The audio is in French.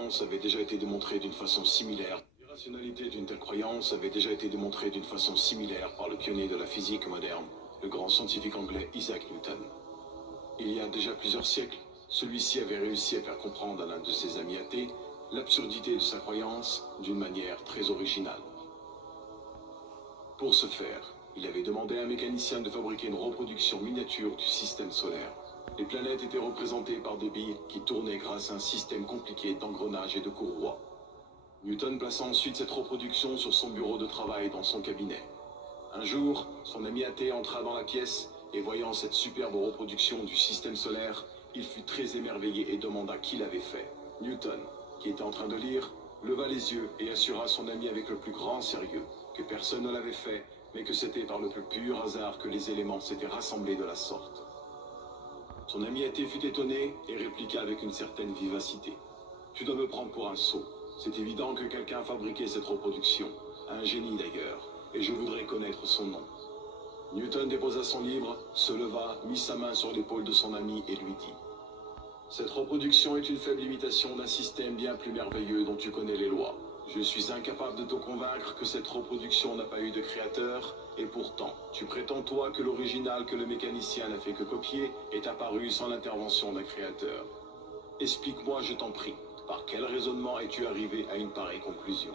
Avait déjà été démontrée d'une façon similaire. L'irrationalité d'une telle croyance avait déjà été démontrée d'une façon similaire par le pionnier de la physique moderne, le grand scientifique anglais Isaac Newton. Il y a déjà plusieurs siècles, celui-ci avait réussi à faire comprendre à l'un de ses amis athées l'absurdité de sa croyance d'une manière très originale. Pour ce faire, il avait demandé à un mécanicien de fabriquer une reproduction miniature du système solaire. Les planètes étaient représentées par des billes qui tournaient grâce à un système compliqué d'engrenages et de courroies. Newton plaça ensuite cette reproduction sur son bureau de travail dans son cabinet. Un jour, son ami athée entra dans la pièce et voyant cette superbe reproduction du système solaire, il fut très émerveillé et demanda qui l'avait fait. Newton, qui était en train de lire, leva les yeux et assura son ami avec le plus grand sérieux que personne ne l'avait fait, mais que c'était par le plus pur hasard que les éléments s'étaient rassemblés de la sorte. Son ami athée fut étonné et répliqua avec une certaine vivacité. « Tu dois me prendre pour un sot. C'est évident que quelqu'un a fabriqué cette reproduction, un génie d'ailleurs, et je voudrais connaître son nom. » Newton déposa son livre, se leva, mit sa main sur l'épaule de son ami et lui dit « Cette reproduction est une faible imitation d'un système bien plus merveilleux dont tu connais les lois. Je suis incapable de te convaincre que cette reproduction n'a pas eu de créateur, et pourtant, tu prétends toi que l'original que le mécanicien n'a fait que copier est apparu sans l'intervention d'un créateur. Explique-moi, je t'en prie, par quel raisonnement es-tu arrivé à une pareille conclusion ?